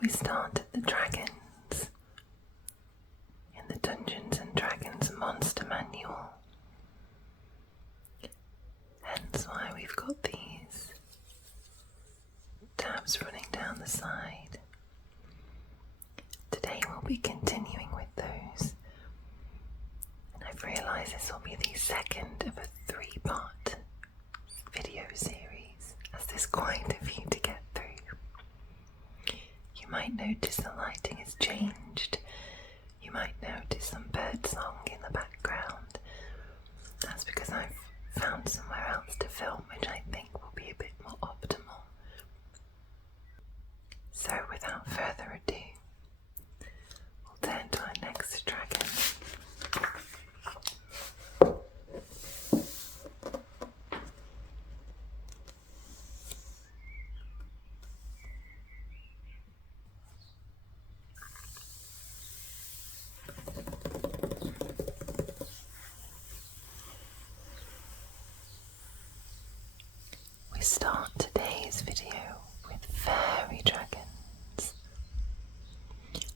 we started the dragons in the Dungeons and Dragons Monster Manual. Hence why we've got these tabs running down the side. Today we'll be continuing with those. And I've realised this will be the second of a 3-part video series, as there's quite a few to get through. You might notice the lighting has changed. You might notice some birdsong in the background. That's because I've found somewhere else to film, which I think will be a bit more optimal. So without further ado, we'll turn to our next dragon. We start today's video with fairy dragons.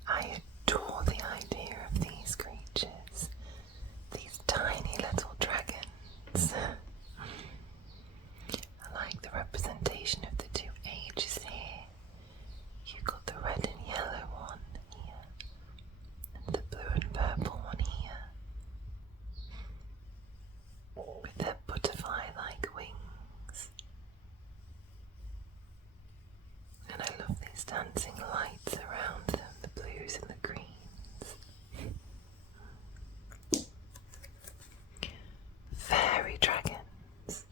I adore the idea of these creatures, these tiny little dragons. I like the representation of the two ages here. You've got the red and yellow one here, and the blue and purple one here, with their butterfly-like wings. And I love these dancing lights around them, the blues and the greens. Fairy dragons.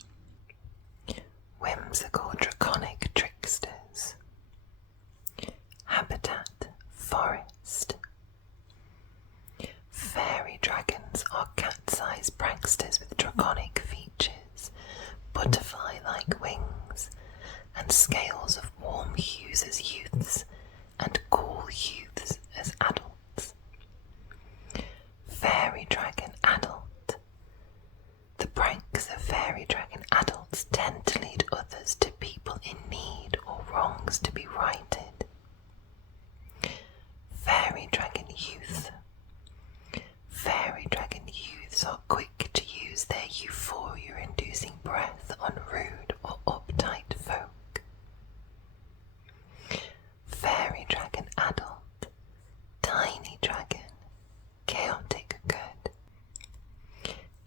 Whimsical draconic tricksters. Habitat, forest. Fairy dragons are cat-sized pranksters with draconic features, butterfly-like wings, and scales of warm hues as youths and cool youths as adults. Fairy dragon adult. The pranks of fairy dragon adults tend to lead others to people in need or wrongs to be righted. Fairy dragon youth. Fairy dragon youths are quick to use their euphoria-inducing breath on rude or uptight folk. Fairy dragon adult, tiny dragon, chaotic good.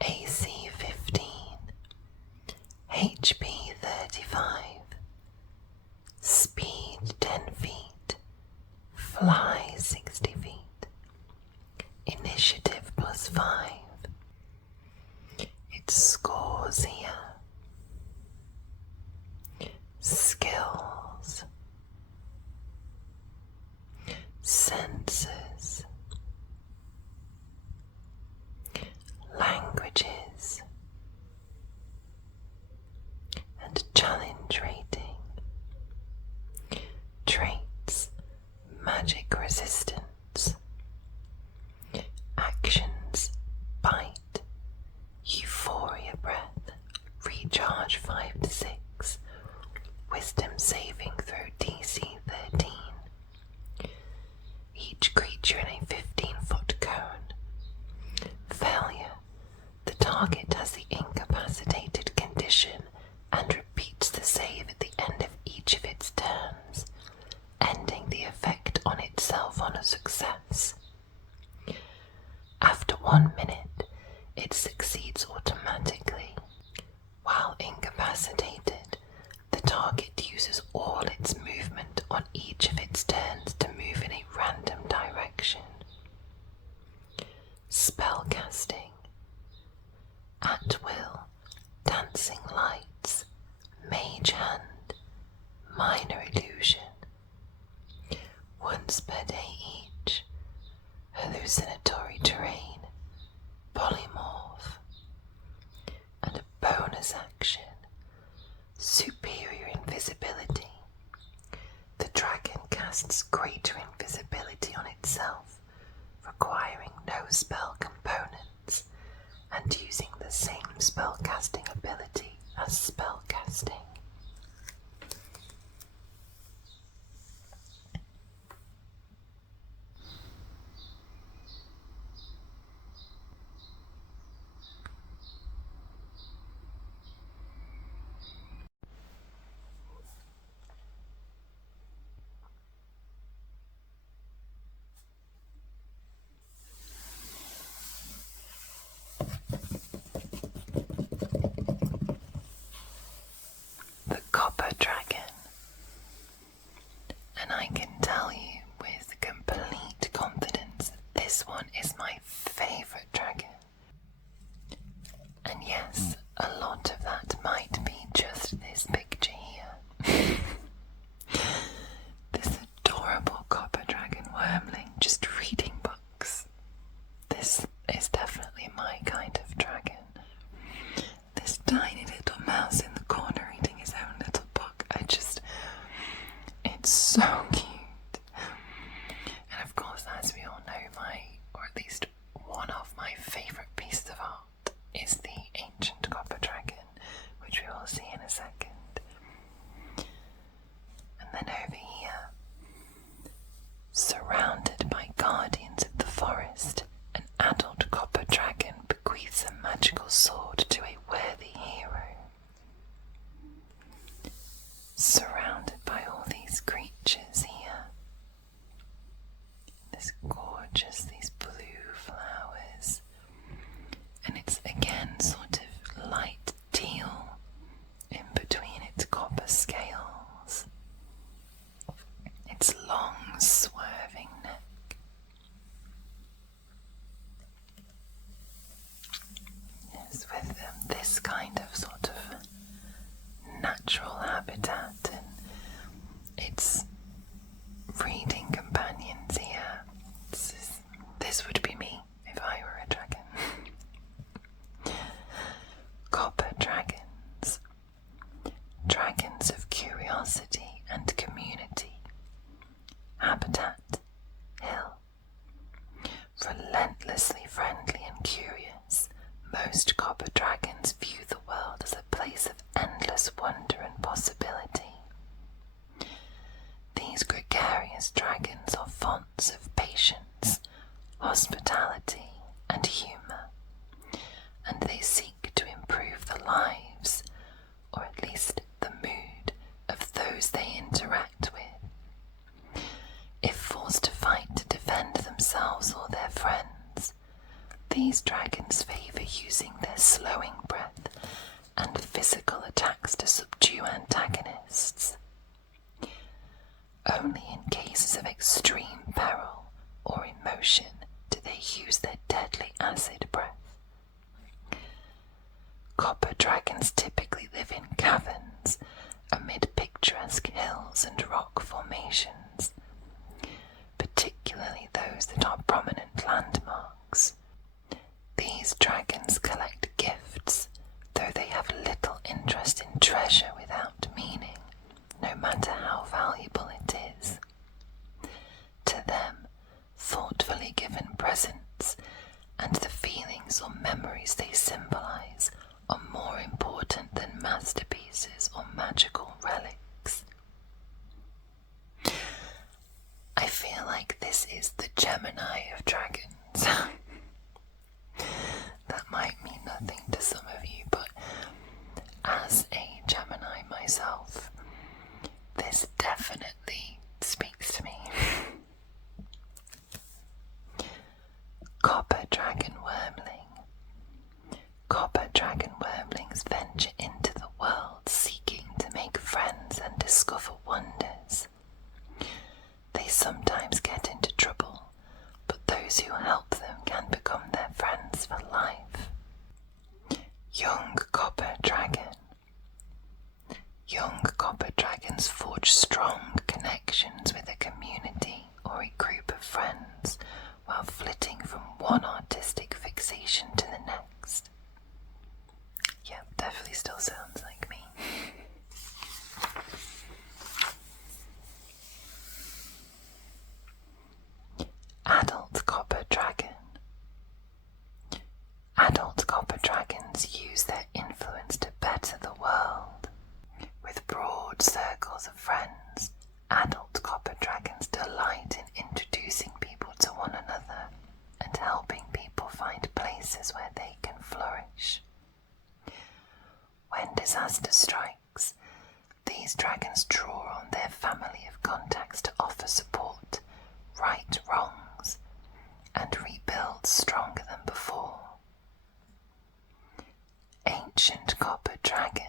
AC 15, HP 35, speed 10 feet, fly 60 feet, initiative +5. It scores here. Skills. Senses. Languages. And challenge rating. Traits: magic resistance. Actions: bite, euphoria breath, recharge 5 to 6, wisdom saving throw DC 13. Each creature in a 15-foot cone. Failure: the target has the incapacitated condition and repeats the save at the end of each of its turns, ending the effect on itself on a success. After 1 minute, it succeeds automatically. While incapacitated, the target uses all its movement on each of its turns to move in a random direction. Spellcasting: at will, dancing lights, mage hand, minor illusion. Once per day each. Hallucinatory terrain, polymorph. And a bonus action: superior invisibility. The dragon casts greater invisibility on itself, requiring no spell components, and using the same spellcasting ability as spellcasting. my kind of dragon. This tiny little mouse in the corner reading his own little book. It's so cute. And of course, as we all know, or at least one of my favourite pieces of art is the ancient copper dragon, which we will see in a second. And then over here, surrounded by guardians of the forest, an adult copper dragon bequeaths a magical sword to a worthy hero. Surrounded by all these creatures here, these blue flowers, and it's again sort of light teal in between its copper scales, its long swerving neck. Yes, with this kind of sort of natural habitat and its reading companions here. This would be me if I were a dragon. Copper dragons. Dragons of curiosity and community. Habitat, hill. Relentlessly friendly and curious, most copper dragons view the world as a place of endless wonder and possibility. These gregarious dragons are fonts of patience, hospitality, and humour, and they seek to improve the lives, or at least the mood, of those they interact with. If forced to fight to defend themselves or their friends, these dragons favour using their slowing breath and physical attacks to subdue antagonists. Only in cases of extreme peril or emotion do they use their deadly acid breath. Copper dragons typically live in caverns amid picturesque hills and rock formations, particularly those that are prominent landmarks. These dragons collect gifts, though they have little interest in treasure without meaning, no matter how valuable it is. To them, thoughtfully given presents and the feelings or memories they symbolize are more important than masterpieces or magical relics. I feel like this is the Gemini of dragons. That might mean nothing to some of you, but as a Gemini myself, this definitely speaks to me. Copper dragon wormling. Copper dragon wormlings venture into the world seeking to make friends and discover wonders. They sometimes get into trouble, but those who help them can become their friends for life. Young copper dragon. Young copper dragons forge strong connections with a community or a group of friends while flitting from one artistic fixation to the next. Yeah, definitely still sounds like me. Adult copper dragon. Adult copper dragons use their influence to better the world. With broad circles of friends, adult copper dragons delight in introducing people to one another and helping people find places where they can flourish. When disaster strikes, these dragons draw on their family of contacts to offer support, right wrongs, and rebuild stronger than before. Ancient copper dragon.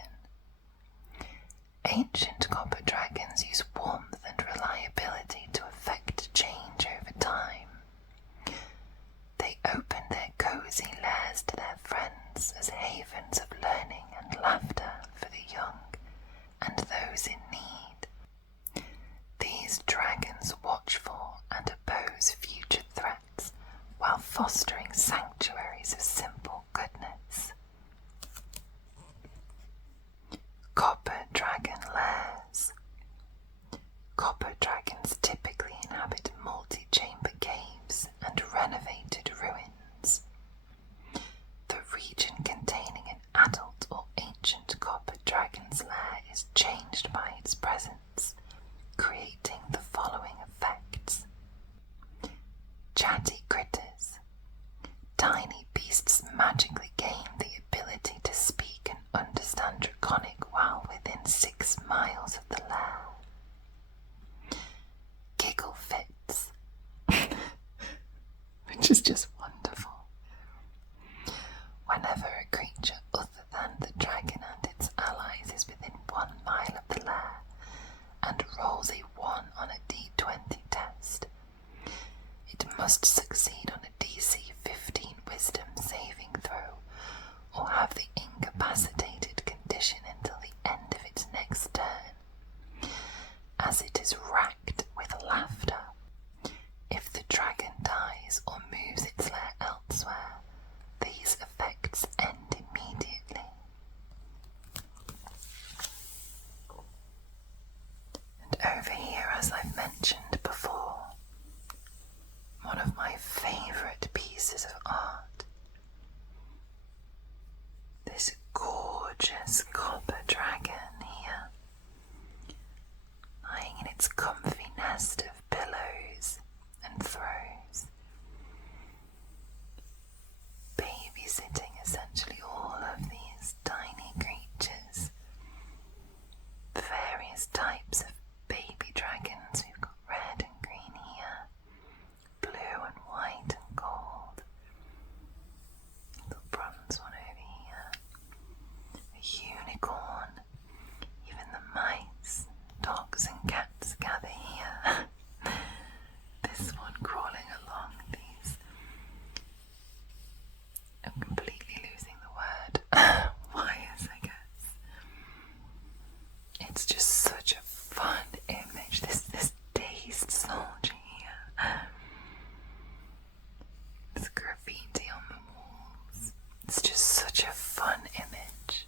Ancient copper dragons use warmth and reliability to effect change over time. They open their cozy lairs to their friends as havens of learning and laughter for the young and those in need. These dragons watch for and oppose future threats while fostering sanctuaries of simple magically gained the ability to speak and understand Draconic while within 6 miles of the lair. Giggle fits, which is just wonderful. Whenever a creature other than the dragon and its allies is within 1 mile of the lair and rolls a 1 on a D20 test, it must succeed on a DC 15 Wisdom saving throw or have the incapacitated condition until the end of its next turn, as it is racked with laughter. If the dragon dies or moves its lair elsewhere, these effects end immediately. And over here, as I've mentioned before, one of my favourite pieces of art. This gorgeous copper dragon here, lying in its comfy nest of pillows and throws, babysitting essentially all of these tiny creatures, various types of baby dragons. We've got red and green here, blue and white and gold, little bronze one over here, a unicorn, even the mice, dogs and cats gather here. This one crawling along these, I'm completely losing the word, wires, I guess. It's just such a fun image, this dazed soldier here. There's graffiti on the walls. It's just such a fun image.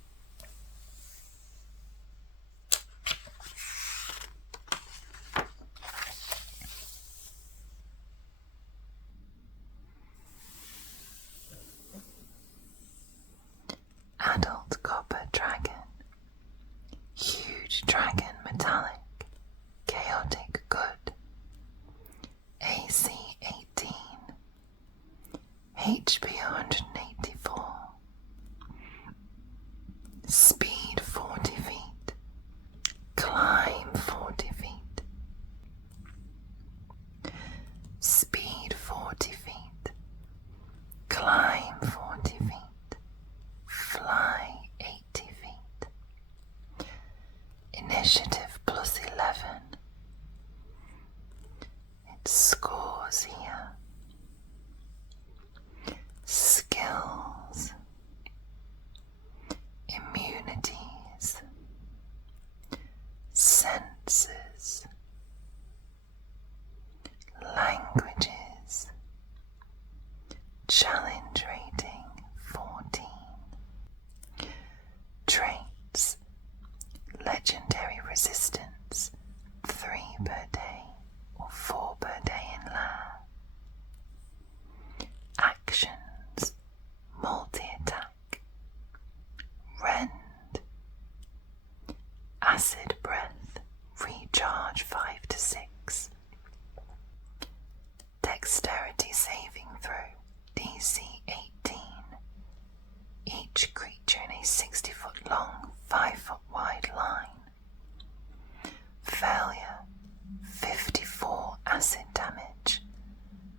Adult copper dragon. Huge dragon, metallic, chaotic good. AC 18. HP 184. Speed 40 feet. Climb 40 feet. Speed 40 feet. Climb 40 feet. Fly 80 feet. Initiative plus 11. It scores here. Skills. Immunities. Senses. Languages. Challenge rating 14. Traits. Legendary resistance 3 per day or 4 per day in lair. Actions. Multi-attack. Rend. Acid breath. Recharge 5 to 6. Dexterity saving throw. DC 18. Each creature in a 60-foot long, 5-foot wide line. Failure. 54 acid damage.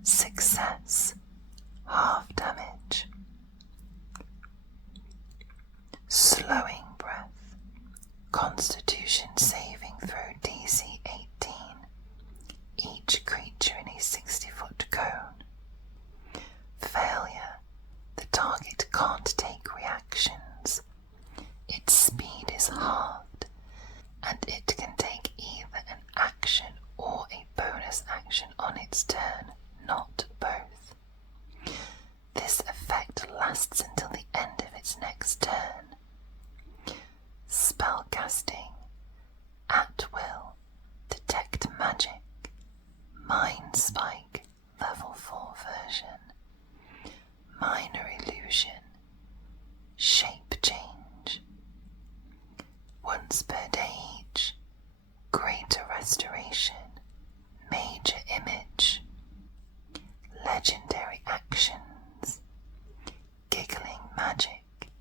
Success. Half damage. Slowing breath. Constitution saving throw DC 18. Each creature in a 60-foot cone. Failure. The target can't take reactions. Its speed is magic.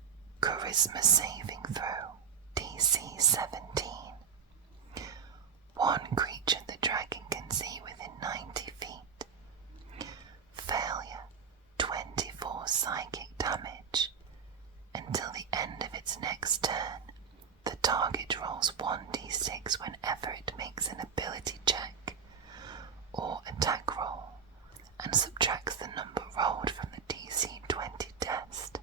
Charisma saving throw, DC 17. One creature the dragon can see within 90 feet. Failure, 24 psychic damage. Until the end of its next turn, the target rolls 1d6 whenever it makes an ability check or attack roll, and subtracts the number rolled from the DC 20 test.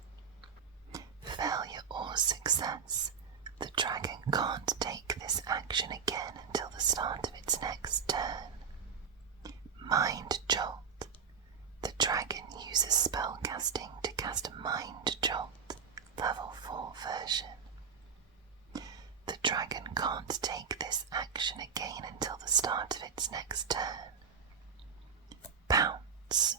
Failure or success, the dragon can't take this action again until the start of its next turn. Mind Jolt, the dragon uses spellcasting to cast a Mind Jolt, level 4 version. The dragon can't take this action again until the start of its next turn. Pounce.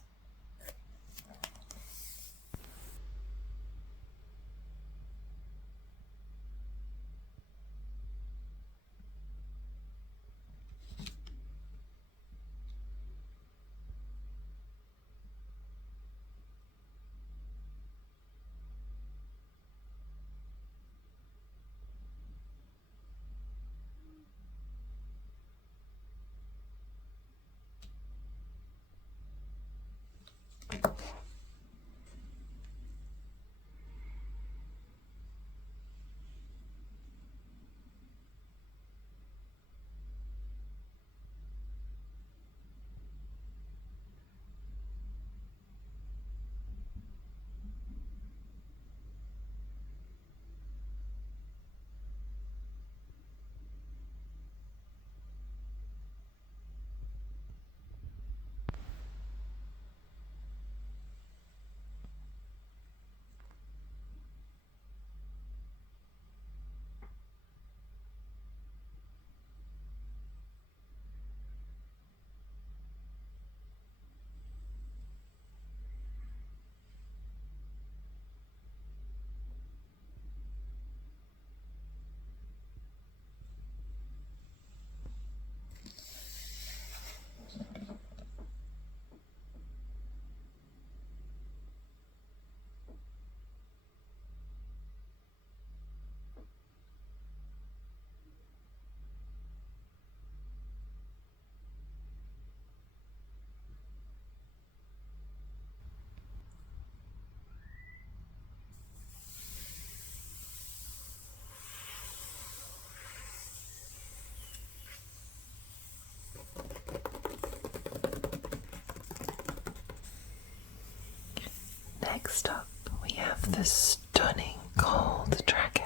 Next up, we have the stunning gold dragon.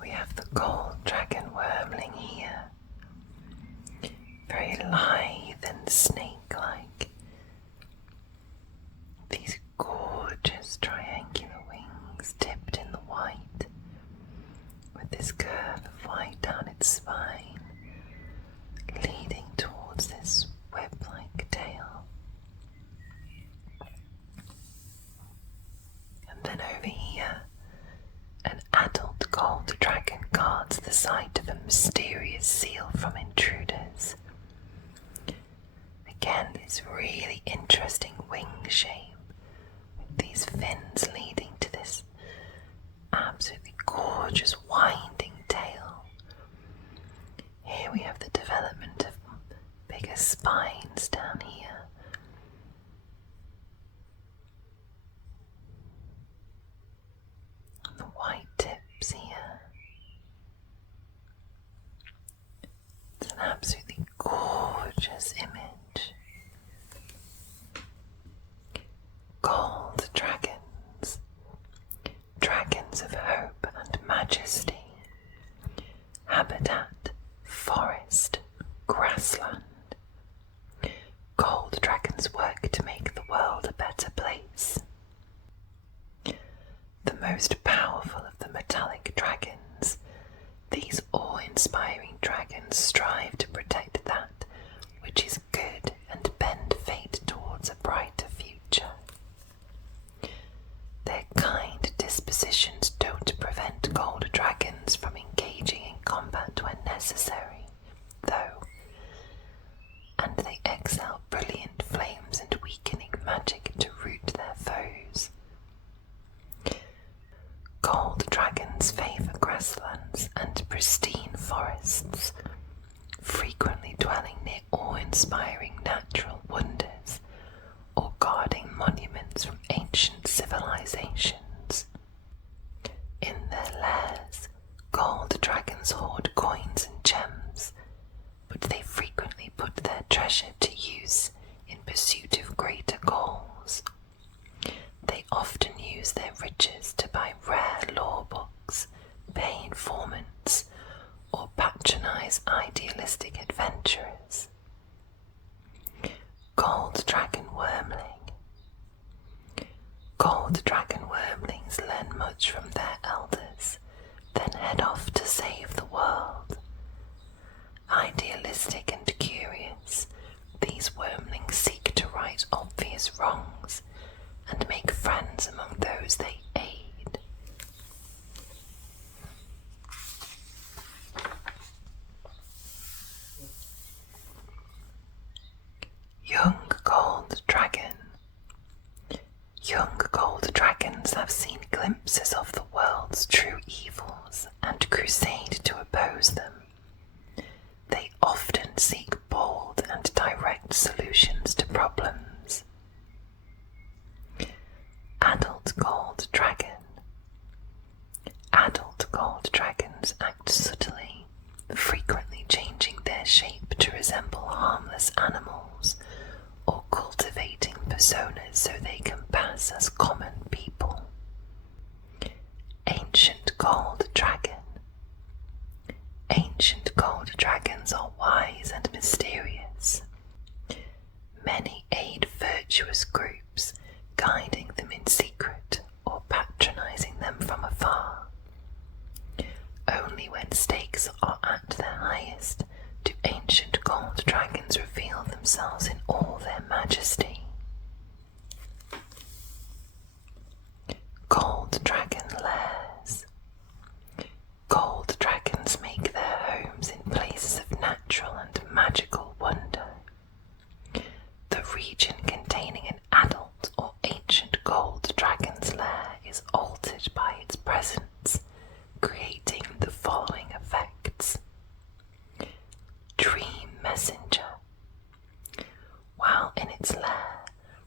We have the gold dragon wormling here. Very lithe and snake-like. These gorgeous triangular wings tipped in the white, with this curve of white down its spine, leading towards this web-like tail. And then over here, an adult gold dragon guards the site of a mysterious seal from intruders. Again, this really interesting wing shape, with these fins leading to this absolutely gorgeous winding tail. Here we have the development of bigger spines down here. And the white tips here. It's an absolutely gorgeous image. Gold dragons. Dragons of hope and majesty. Habitat, forest, grassland. Gold dragons work to make the world a better place. The most powerful of the metallic dragons, these awe-inspiring dragons strive to protect that which is good and bend fate towards a brighter future. Their kind dispositions don't prevent gold dragons from engaging in combat when necessary, though, and they exhale brilliant flames and weakening magic to root their foes. forests, frequently dwelling near awe-inspiring natural wonders or guarding monuments from ancient civilizations. In their lairs, gold dragons hoard coins and gems, but they frequently put their treasure to use in pursuit of greater goals. They often use their riches to buy rare lore books, pay informants, or patronize idealistic adventurers. Gold dragon wormling. Gold dragon wormlings learn much from their elders, then head off to save the world. Idealistic and curious, these wormlings seek to right obvious wrongs and make friends among those they aid. Young gold dragon. Young gold dragons have seen glimpses of the world's true evils and crusade to oppose them. They often seek bold and direct solutions to problems. Adult gold dragon. Adult gold dragons act subtly, frequently changing their shape to resemble harmless animals or cultivating personas so they can pass as common people. Ancient gold dragon. Ancient gold dragons are wise and mysterious. Many aid virtuous groups, guiding them in secret or patronizing them from afar. Only when stakes are at their highest do ancient gold dragons reveal themselves in all their majesty. Gold dragon lairs. Gold dragons make their homes in places of natural and magical wonder. The region containing an adult or ancient gold dragon's lair is altered by its presence, creating the following effects. Dream messenger. While in its lair,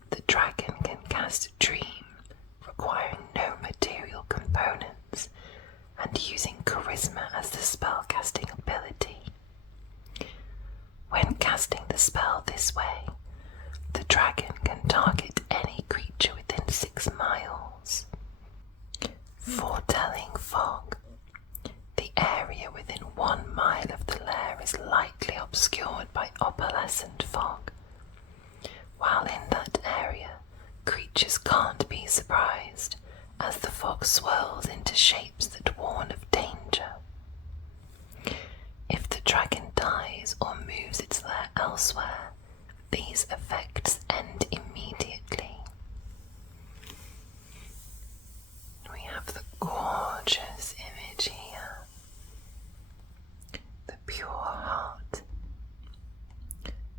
the dragon can cast a dream, requiring no material components, and using charisma as the spellcasting ability. When casting the spell this way, the dragon can target any creature within 6 miles. Foretelling fog. The area within 1 mile of the lair is lightly obscured by opalescent fog. While in that area, creatures can't be surprised, as the fog swirls into shapes that warn of danger. If the dragon dies or moves its lair elsewhere, these effects end immediately. We have the gorgeous image here. The pure heart.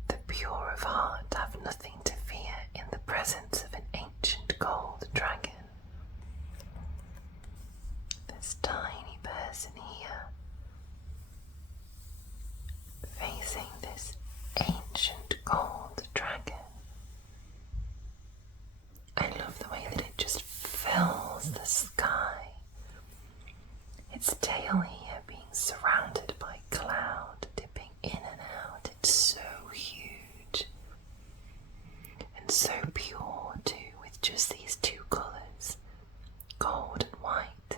The pure of heart have nothing to fear in the presence of an ancient gold dragon. This tiny person here, facing this ancient gold dragon. I love the way that it just fills the sky. Its tail here being surrounded by cloud, dipping in and out. It's so huge and so pure too, with just these 2 colours, gold and white.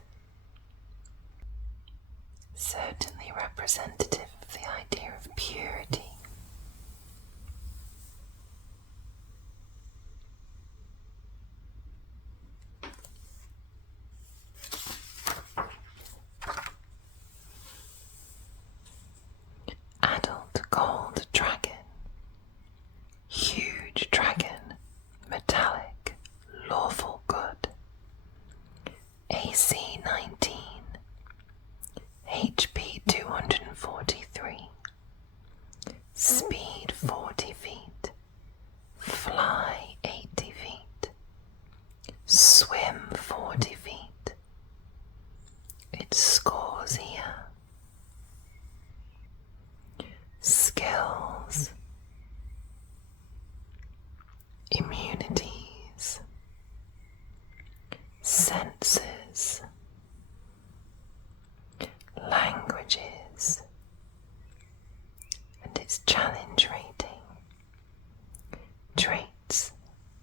Certainly representative of the idea of purity. Adult gold dragon. Huge dragon, metallic, lawful good. AC 19. HP 243. Speed 40 feet. Fly 80 feet. Swim 40 feet. Its scores here. answers, languages, and its challenge rating. Traits: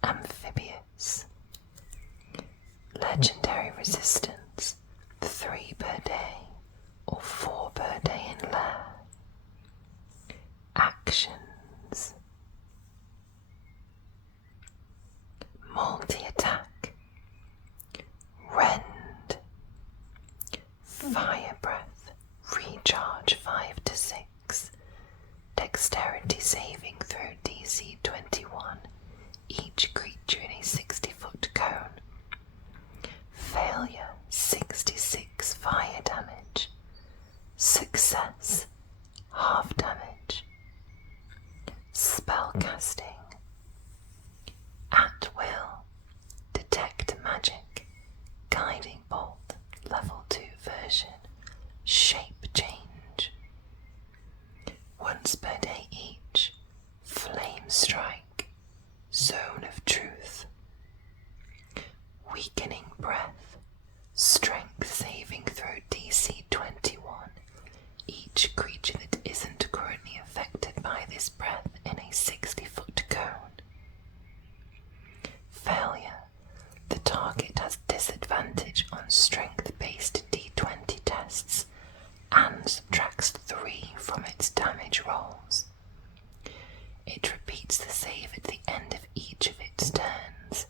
amphibious. Legendary resistance: 3 per day or 4 per day in lair. Actions: multi-attack, rend, fire breath, recharge 5 to 6, dexterity saving throw DC 21, each creature in a 60-foot cone. Failure 66 fire damage. Success half damage. Spellcasting: at will, detect magic, guiding bolt, level 2 version, shape change. Once per day each, flame strike, zone of truth. Weakening breath, strength saving throw DC 21, each creature that isn't currently affected by this breath in a 60-foot cone. Failure: the target has disadvantage on strength-based D20 tests and subtracts 3 from its damage rolls. It repeats the save at the end of each of its turns,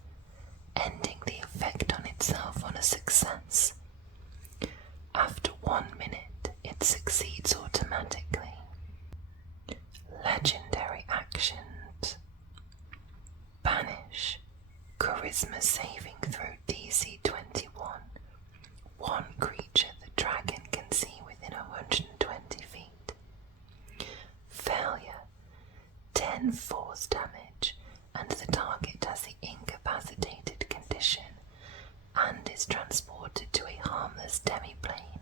ending the effect on itself on a success. After 1 minute, it succeeds automatically. Legendary actions: banish, charisma saving throw DC 21, 1 creature the dragon can see within 120 feet. Failure: 10 force damage, and the target has the incapacitated condition and is transported to a harmless demiplane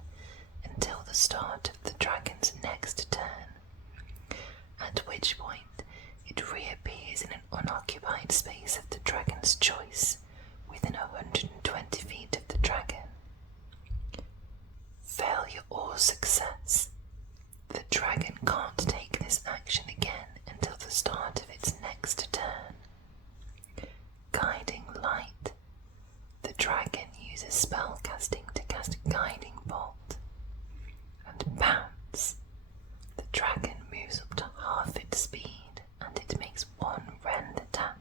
until the start of the dragon's next turn, at which point it reappears in an unoccupied space of the dragon's choice within 120 feet of the dragon. Failure or success: the dragon can't take this action again until the start of its next turn. Guiding light: the dragon uses spellcasting to cast Guiding Bolt. And bounce: the dragon moves up to half its speed and it makes 1 rend attack.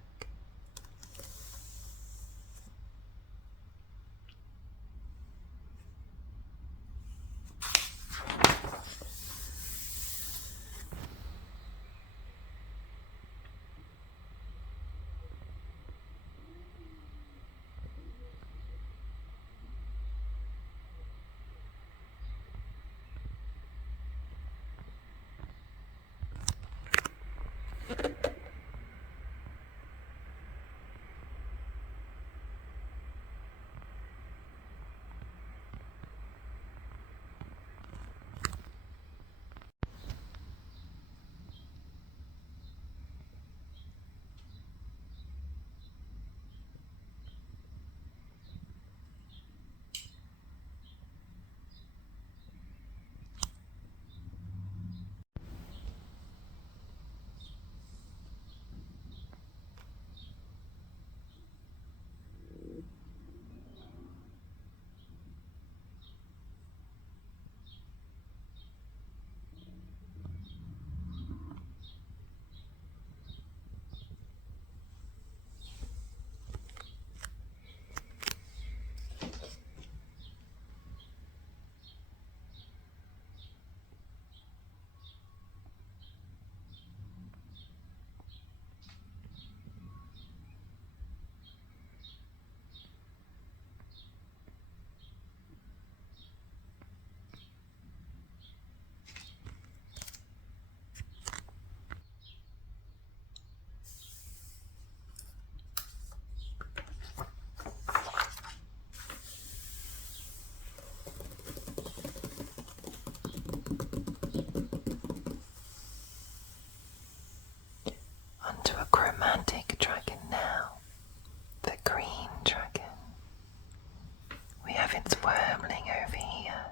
it's wormling over here,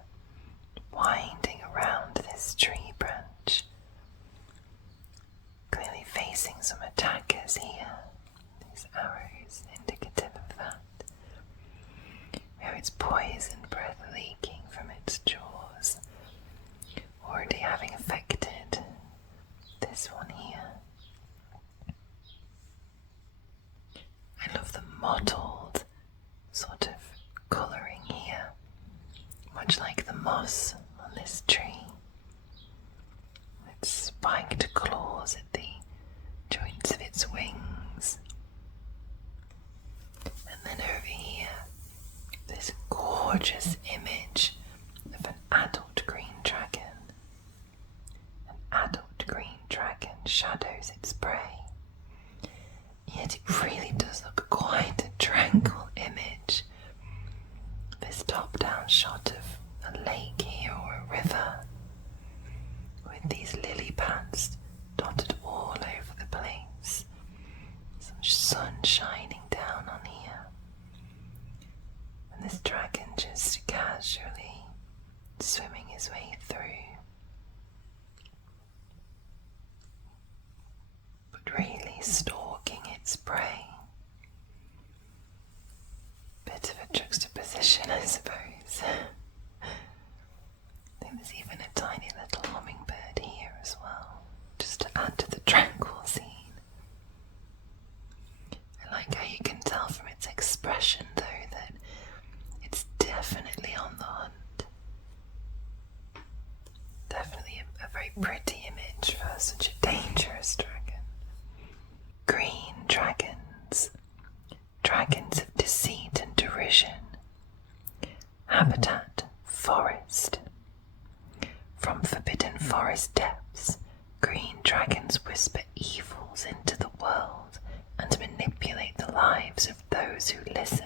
winding around this tree branch, clearly facing some attackers here. These arrows indicative of that. Where its poison breath leaking from its jaws, already having affected this one here. I love the mottled sort of colouring here, much like the moss on this tree. Its spiked claws at the joints of its wings. And then over here, this gorgeous image of an adult green dragon. An adult green dragon shadows its prey. Yet it really does look quite a tranquil image. This top-down shot of a lake here or a river, with these lily pads dotted all over the place. Some sun shining down on here. And this dragon just casually swimming his way through. But really stalking its prey. Bit of a juxtaposition, I suppose. I think there's even a tiny little hummingbird here as well, just to add to the tranquil scene. I like how you can tell from its expression, though, that it's definitely on the hunt. Definitely a very pretty image for such a dangerous dragon. Green dragons. Dragons of deceit and derision. Habitat, forest. From forbidden forest depths, green dragons whisper evils into the world and manipulate the lives of those who listen.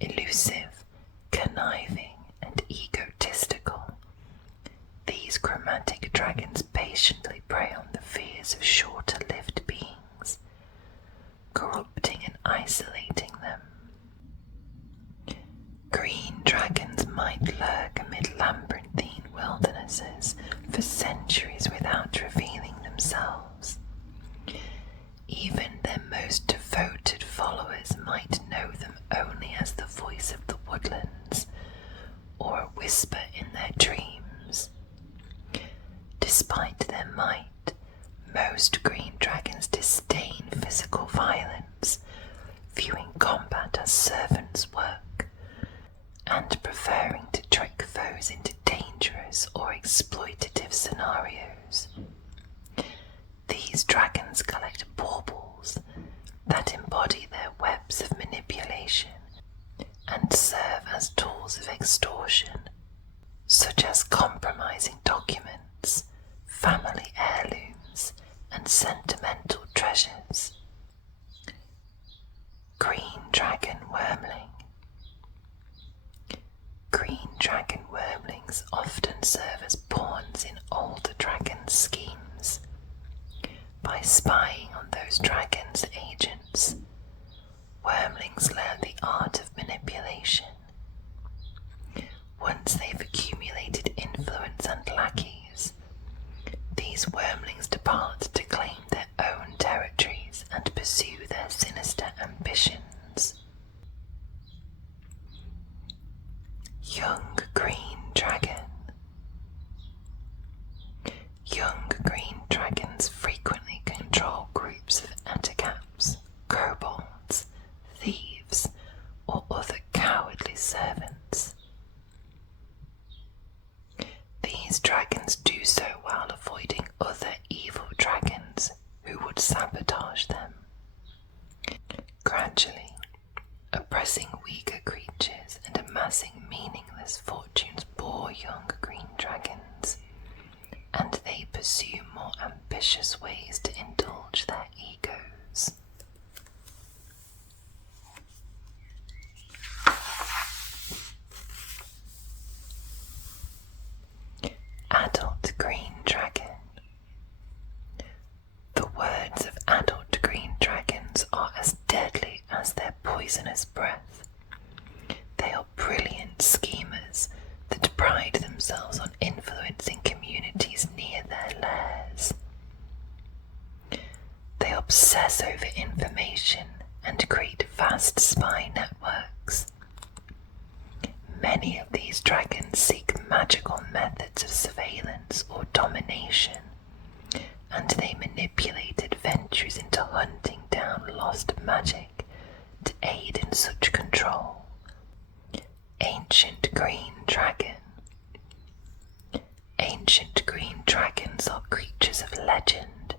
Elusive, conniving, and egotistical, these chromatic dragons patiently prey on the fears of shorter-lived beings, corrupting and isolating them. Green dragons might lurk amid labyrinthine wildernesses for centuries without revealing themselves. Even their most devoted followers might know them only as the voice of the woodlands or a whisper in their dreams. Despite their might, most green dragons disdain physical violence, viewing combat as servants' work, and preferring to trick foes into dangerous or exploitative scenarios. These dragons collect baubles that embody their webs of manipulation and serve as tools of extortion, such as compromising documents, family heirlooms, and sentimental treasures. Green dragon wormling. Green dragon wormlings often serve as pawns in older dragons' schemes. By spying on those dragons' agents, wormlings learn the art of manipulation. Once they've accumulated influence and lackeys, these wormlings depart to claim their own territories and pursue their sinister ambitions. Young green dragon. Young green dragons frequently control groups of attakaps, kobolds, thieves, or other cowardly servants. These dragons do so while avoiding other evil dragons who would sabotage them. Gradually, oppressing weaker creatures and amassing meaningless fortunes bore young green dragons, and they pursue more ambitious ways to indulge their egos. Adult green dragon. The words of adult green dragons are as deadly as their poisonous breath. They are brilliant obsess over information and create vast spy networks. Many of these dragons seek magical methods of surveillance or domination, and they manipulate adventurers into hunting down lost magic to aid in such control. Ancient Green Dragon. Ancient green dragons are creatures of legend,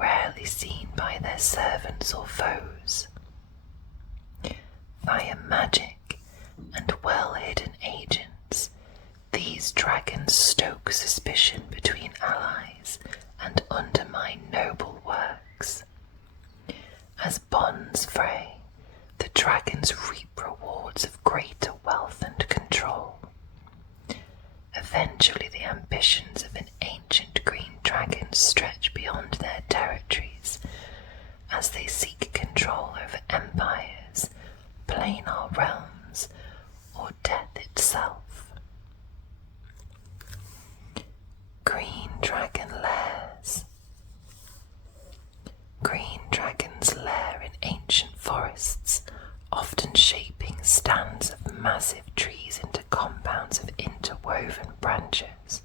rarely seen by their servants or foes. Via magic and well-hidden agents, these dragons stoke suspicion between allies and undermine noble works. As bonds fray, the dragons reap rewards of greater wealth and control. Eventually, the ambitions of an ancient green dragon stretch beyond their territories as they seek control over empires, planar realms, or death itself. Green Dragon Lairs. Green dragons lair in ancient forests, often shaping stands of massive trees into compounds of interwoven branches,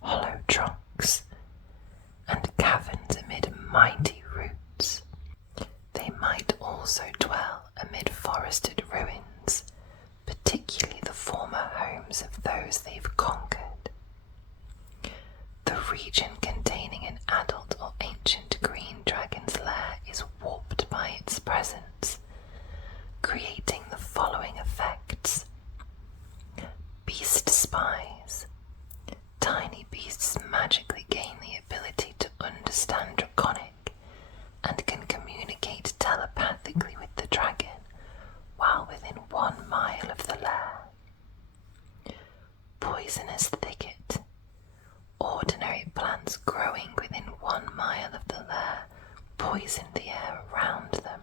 hollow trunks, and caverns amid mighty roots. They might also dwell amid forested ruins, particularly the former homes of those they've conquered. The region containing an adult or ancient green dragon's lair is warped by its presence, creating the following effects. Beast spies. Tiny beasts magically gain the ability to understand Draconic and can communicate telepathically with the dragon while within 1 mile of the lair. Poisonous thicket. Ordinary plants growing within 1 mile of the lair poison the air around them.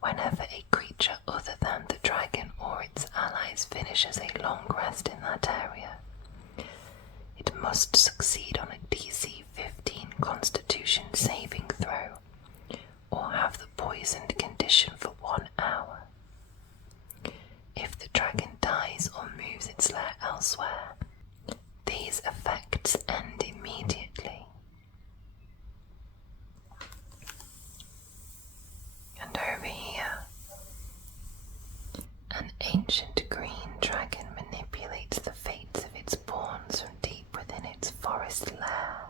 Whenever a creature other than the dragon or its allies finishes a long rest in that area, it must succeed on a DC 15 Constitution saving throw or have the poisoned condition for 1 hour. If the dragon dies or moves its lair elsewhere, these effects end immediately. And over here, an ancient green dragon manipulates the fates of its pawns from deep within its forest lair.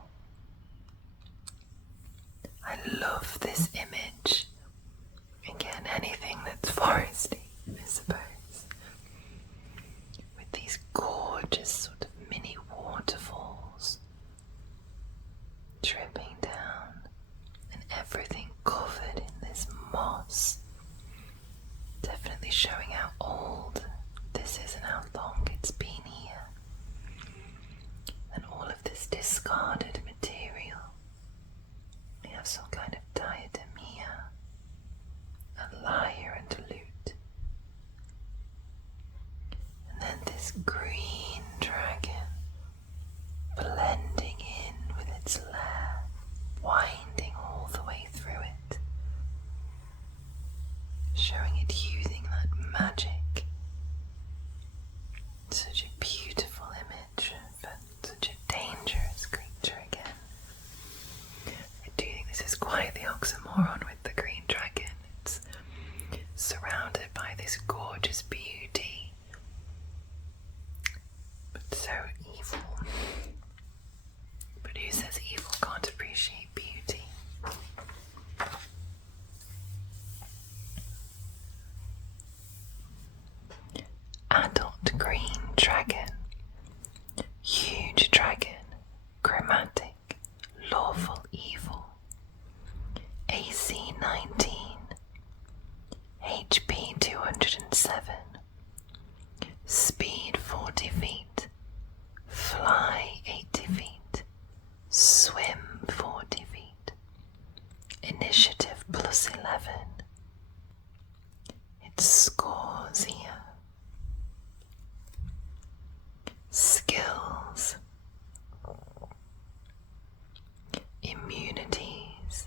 I love this image. Again, anything that's foresty, I suppose. With these gorgeous sort of mini waterfalls dripping down and everything covered in this moss. Definitely showing how old this is and how long it's been here. And all of this discarded material. We have some kind of diadem here, a lyre and a lute. And then this green dragon blending in with its lair, winding all the way through it, showing it using that magic. Such a beautiful image, but such a dangerous creature again. I do think this is quite the oxymoron with the green dragon. It's surrounded by this gorgeous beauty, but so evil. But who says evil can't appreciate beauty? Adult green dragon. Huge dragon. Chromatic. Lawful evil. AC 19. HP 207. Speed 40 feet. Fly 80 feet. Swim 40 feet. Initiative plus 11. It scores here. Skills. Immunities.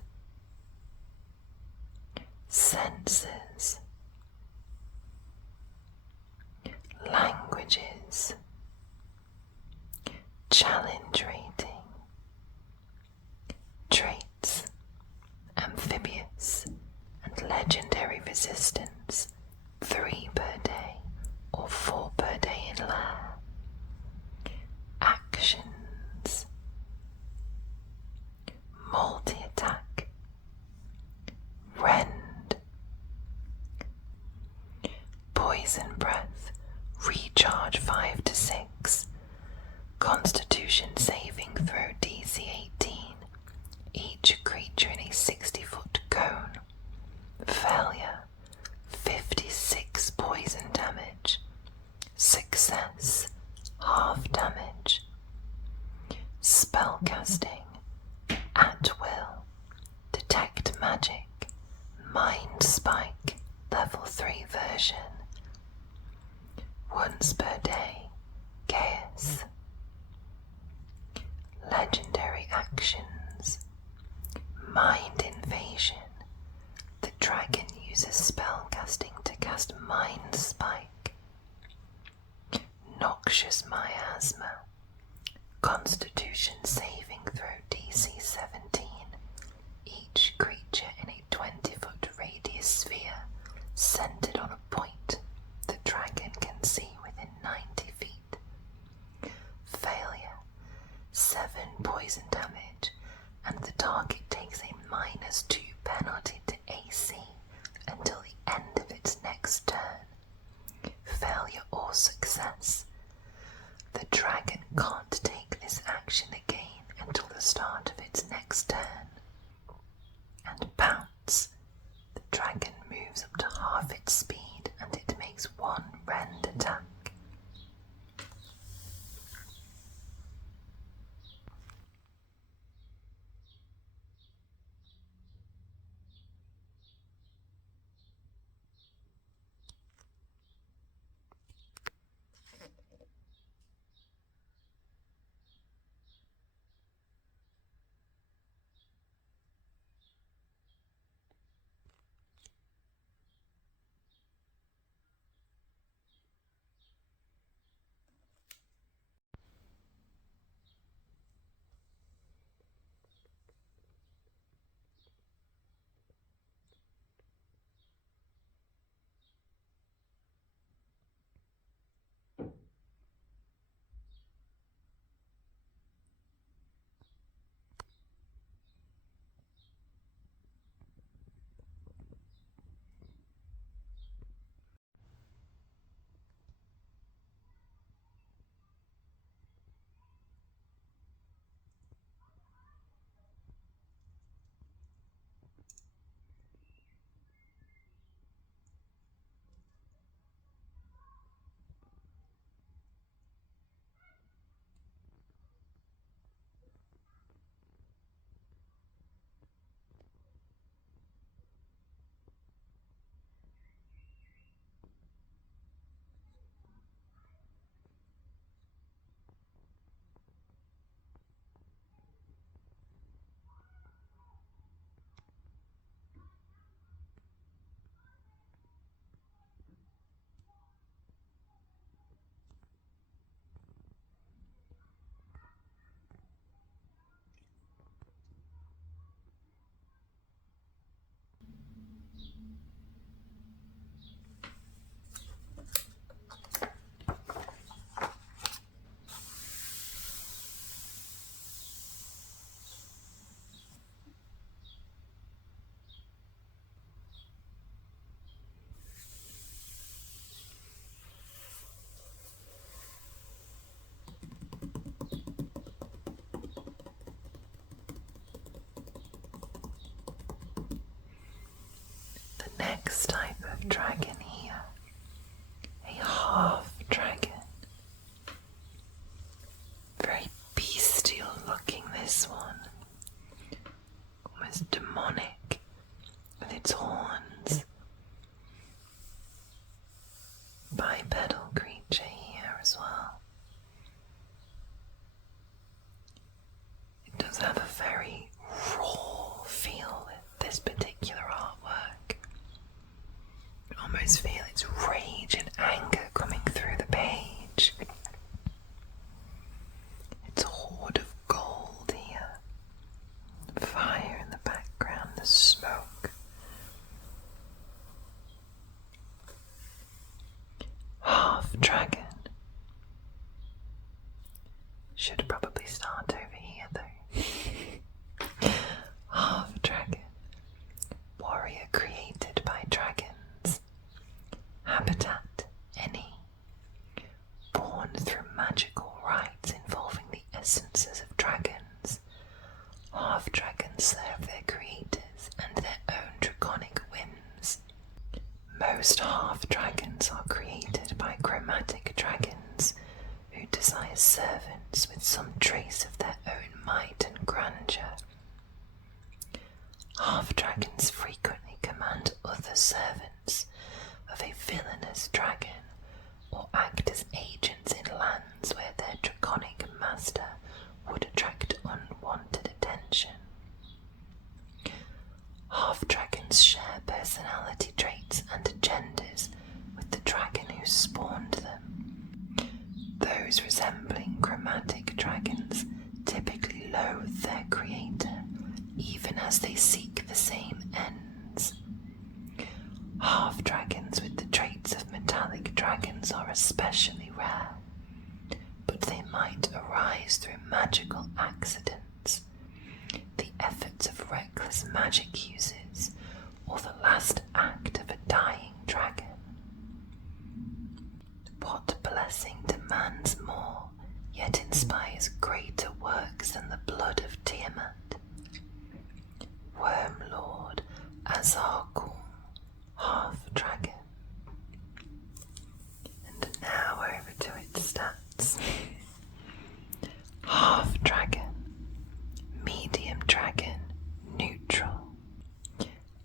poison breath, recharge 5 to 6, Constitution saving throw DC 18, each creature in a 60-foot cone. Failure, 56 poison damage. Success, half damage. Spellcasting, at will. Detect magic, mind spike, level 3 version. Once per day, chaos. Legendary actions. Mind invasion. The dragon uses spellcasting to cast mind spike. Noxious miasma. Constitution saving throw DC 17. Each creature in a 20-foot radius sphere centered on a point the dragon can see within 90 feet. Failure, 7 poison damage, and the target takes a -2 penalty to AC until the end of its next turn. Failure or success. The dragon can't take this action again until the start of its next turn. And pounce. The dragon moves up to half its speed and it makes 1 rend attack. Next type of dragon here, a half dragon. Very bestial looking, this one. Almost demonic with its horns. Bipedal creature here as well. It does have a very raw feel with this particular artwork. Almost feel its rage and anger coming through the page. It's a hoard of gold here. Fire in the background, the smoke. Half dragon. Should probably start over here though. Half dragon. Warrior created by dragons. Habitat, half-dragons are created by chromatic dragons who desire servants with some trace of their own might and grandeur. Half-dragons frequently command other servants of a villainous dragon or act as agents in lands where their draconic master would attract unwanted attention. Half-dragons share personality traits and agendas with the dragon who spawned them. Those resembling chromatic dragons typically loathe their creator, even as they seek the same ends. Half-dragons with the traits of metallic dragons are especially rare, but they might arise through magical accidents, the efforts of reckless magic users, or the last act of a dying dragon. What blessing demands more, yet inspires greater works than the blood of Tiamat? Wormlord Azarkul, half-dragon. And now over to its stats. Half-dragon, medium dragon, neutral,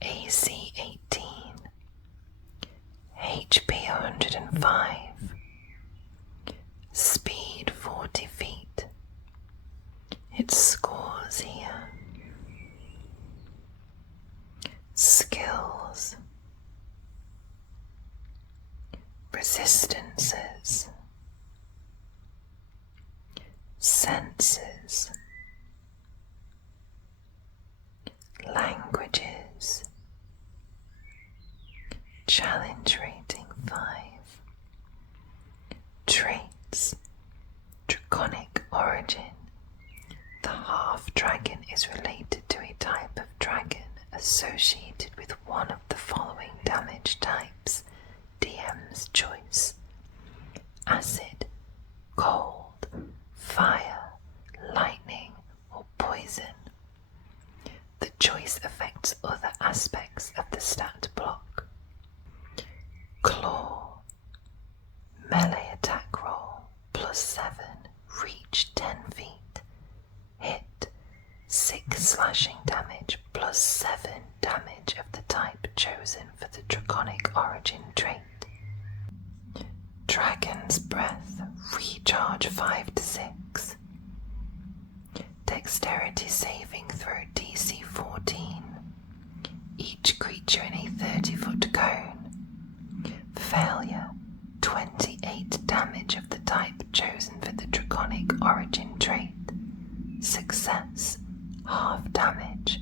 AC 18, HP 105, speed 40 feet. Its scores here. Skills, resistances, senses, languages, challenge rating 5, traits, draconic origin. The half-dragon is related to a type of dragon associated with one of the following damage types, DM's choice: acid, cold, fire, lightning, or poison. The choice affects other aspects of the stat block. Claw, melee attack roll, +7, reach 10 feet, hit, 6 slashing damage, +7 damage of the type chosen for the draconic origin trait. Dragon's Breath, recharge 5 to 6. Dexterity saving throw DC 14. Each creature in a 30-foot cone. Failure, 28 damage of the type chosen for the draconic origin trait. Success, half damage.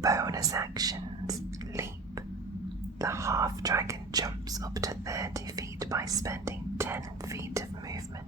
Bonus actions, leap. The half-dragon jumps up to 30 feet by spending 10 feet of movement.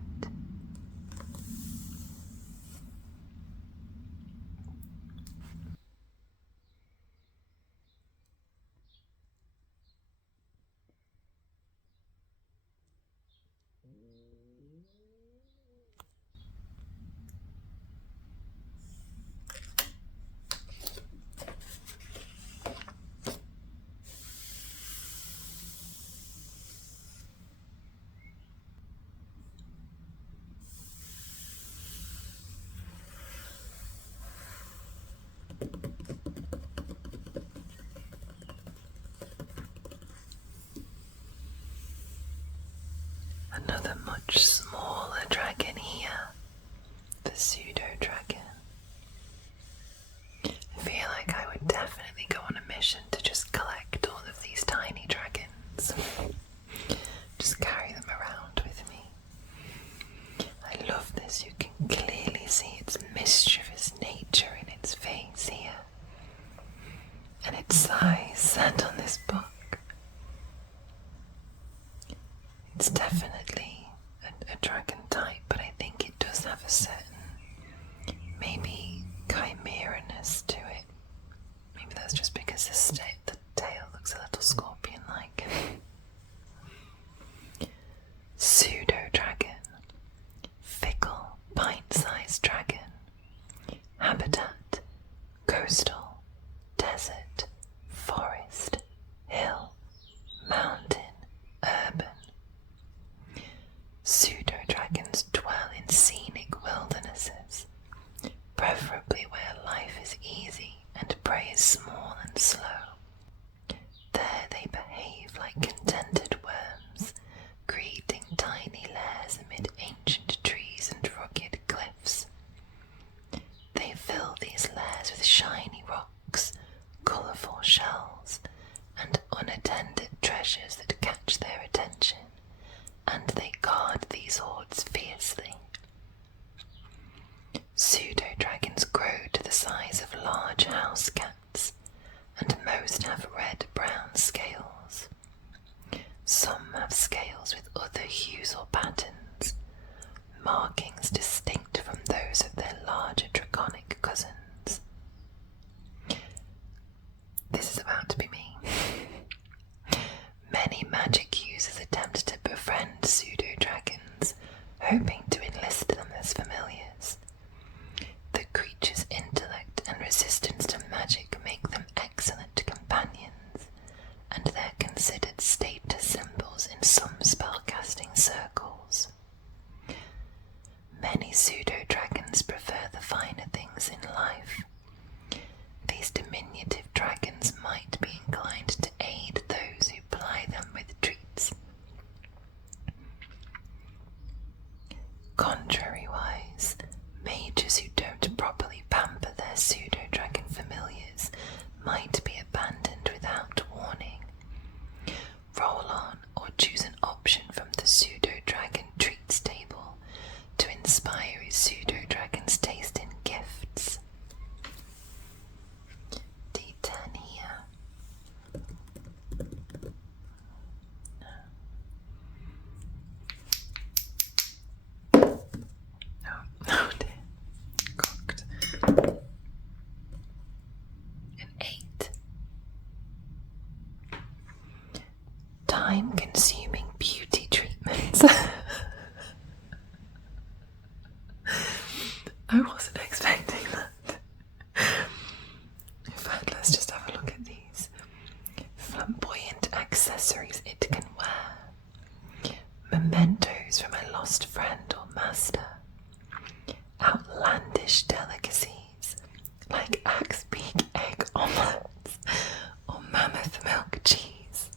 Another much smaller dragon here, the Pseudodragon. I feel like I would definitely go on a mission to just collect all of these tiny dragons. Just carry them around with me. I love this. You can clearly see its mischievous nature in its face here. And its size set on this book. It's definitely a dragon type, but I think it does have a certain, maybe, chimera-ness to it. Maybe that's just because the tail looks a little scorpion-like. Pseudodragon. Fickle, pint-sized dragon. Habitat: coastal, desert, forest, hill, treasures that catch their attention, and they guard these hoards fiercely. Pseudodragons grow to the size of large house cats, and most have red-brown scales. Some have scales with other hues or patterns, markings distinct from those of their larger draconic cousins. This is about to be me. Many magic users attempt to befriend pseudodragons, hoping to enlist them as familiars. The creature's intellect and resistance to magic make them excellent companions, and they're considered status symbols in some spellcasting circles. Many pseudo-dragons prefer the finer things in life. These diminutive dragons might be inclined to aid those who ply them with treats. Contrariwise, mages who don't properly pamper their pseudo-dragon familiars might be abandoned without warning. Roll on or choose an option from the pseudo-dragon treats table to inspire your pseudo-dragon's taste in gifts. D10 here. Oh dear. Cocked. An 8. Time-consuming beauty treatments. I wasn't expecting that. In fact, let's just have a look at these flamboyant accessories it can wear. Mementos from a lost friend or master. Outlandish delicacies like axe beak egg omelettes or mammoth milk cheese.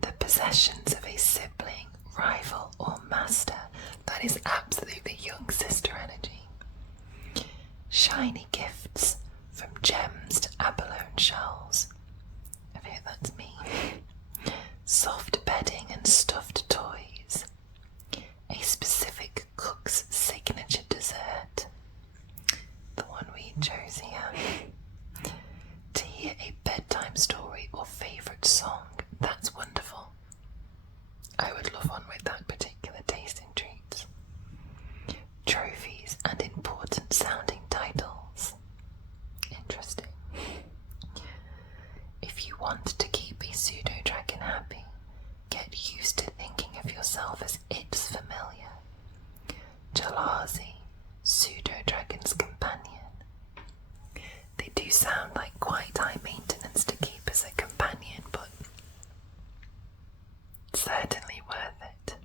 The possessions of a sibling, rival or master. That is absolutely young sister energy. Shiny gifts from gems to abalone shells. I feel that's me. Soft bedding and stuffed toys. A specific cook's signature dessert. The one we chose here. To hear a bedtime story or favourite song. That's wonderful. I would love one with that particular taste in treats. Trophies and important sounding titles. Interesting. If you want to keep a pseudo-dragon happy, get used to thinking of yourself as its familiar. Jalazi, pseudo-dragon's companion. They do sound like quite high maintenance to keep as a companion, but certainly worth it.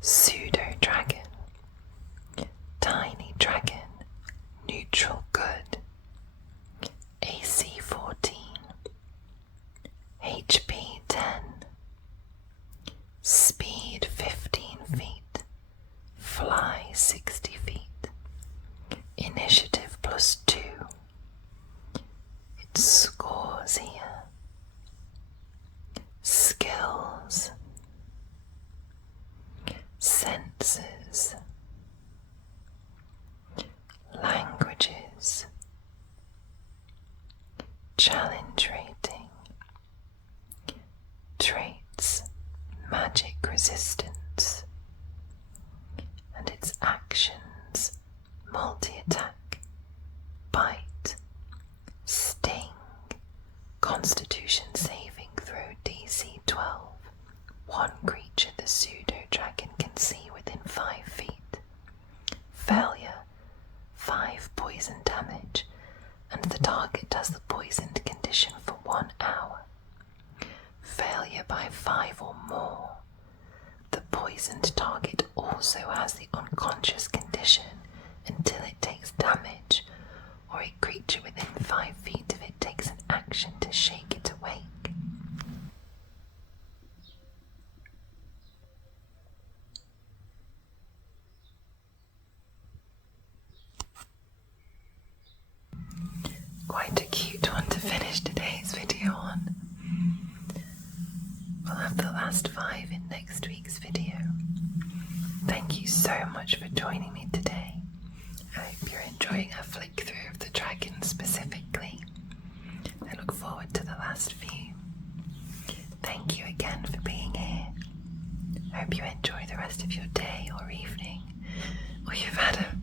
Pseudo-dragon. Tiny dragon. Neutral good. AC 14. HP 10. Speed 15 feet. Fly 60 feet. Initiative +2. It scores here. Skills. Senses. Languages. Challenge rating. Traits. Magic resistance. And its actions. Multi-attack. Bite. Sting. Constitution saving throw DC 12. One creature the pseudo-dragon can see within 5 feet. Failure. 5 poison damage, and the target has the poisoned condition for 1 hour. Failure by 5 or more. The poisoned target also has the unconscious condition until it takes damage, or a creature within 5 feet of it takes an action to shake it awake. Quite a cute one to finish today's video on. last 5 in next week's video. Thank you so much for joining me today. I hope you're enjoying a flick through of the dragons specifically. I look forward to the last few. Thank you again for being here. I hope you enjoy the rest of your day or evening, or you've had a